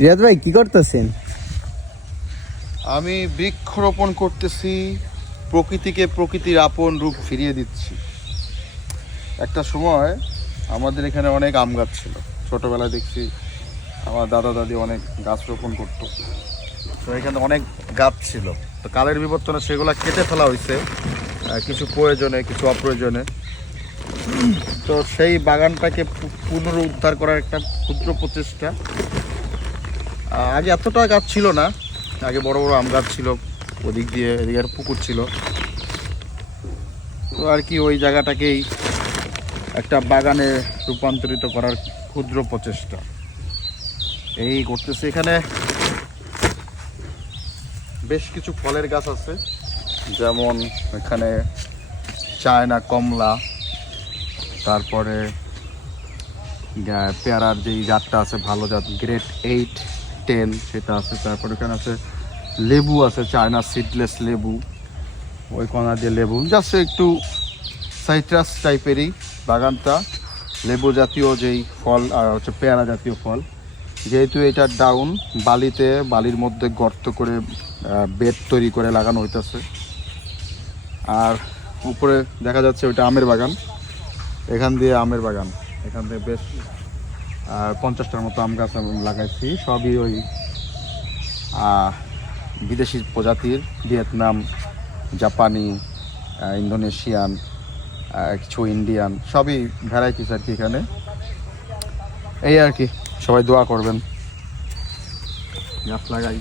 রিয়াদ ভাই কি করতেছেন? আমি বৃক্ষরোপণ করতেছি, প্রকৃতিকে প্রকৃতির আপন রূপ ফিরিয়ে দিচ্ছি। একটা সময় আমাদের এখানে অনেক আম গাছ ছিল। ছোটোবেলায় দেখছি আমার দাদা দাদি অনেক গাছ রোপণ করতো। তো এখানে অনেক গাছ ছিল, তো কালের বিবর্তনে সেগুলো কেটে ফেলা হয়েছে, কিছু প্রয়োজনে কিছু অপ্রয়োজনে। তো সেই বাগানটাকে পুনরুদ্ধার করার একটা ক্ষুদ্র প্রচেষ্টা। আগে এতটা গাছ ছিল না, আগে বড় বড় আম গাছ ছিল, ওদিক দিয়ে এদিকে একটা পুকুর ছিল। তো আর কি ওই জায়গাটাকেই একটা বাগানে রূপান্তরিত করার ক্ষুদ্র প্রচেষ্টা এই করতেছে। এখানে বেশ কিছু ফলের গাছ আছে, যেমন এখানে চায়না কমলা, তারপরে পেয়ারার যেই জাতটা আছে ভালো জাত, গ্রেড 8, 10 সেটা আছে। তারপরে এখানে আছে লেবু আছে, চায়না সিডলেস লেবু, ওই কণা দিয়ে লেবু, জাস্ট একটু সাইট্রাস টাইপেরই বাগানটা। লেবু জাতীয় যেই ফল আর হচ্ছে পেয়ারা জাতীয় ফল, যেহেতু এটা ডাউন বালির মধ্যে গর্ত করে বেড তৈরি করে লাগানো হইতেছে। আর উপরে দেখা যাচ্ছে ওইটা আমের বাগান, এখান দিয়ে আমের বাগান, এখান থেকে বেশ 50টার মতো আম গাছ আমি লাগাইছি। সবই ওই বিদেশি প্রজাতির, ভিয়েতনাম, জাপানি, ইন্দোনেশিয়ান, কিছু ইন্ডিয়ান, সবই ভ্যারাইটিস আর কি এখানে। এই আর কি, সবাই দোয়া করবেন, গাছ লাগাই।